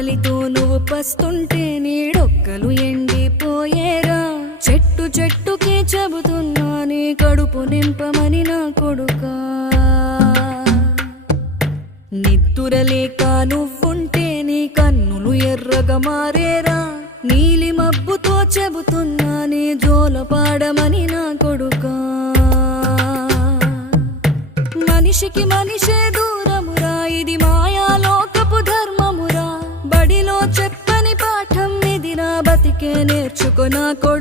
ఆకలితో నువ్వు పస్తుంటే నీడొక్కలు ఎండిపోయేరా. చెట్టు చెట్టుకే చెబుతున్నా నీ కడుపు నింపమని నా కొడుకా. నిద్దురలేక నువ్వుంటే నీ కన్నులు ఎర్రగా మారేరా. నీలి మబ్బుతో చెబుతున్నా నీ జోలపాడమని నా కొడుకా. మనిషికి మనిషే దూరమురా, ఇది మాయాలోకపు ధర్మమురా. బడిలో చెప్పని పాఠం ఇదిరా, బతికే నేర్చుకో నా కొడుకా.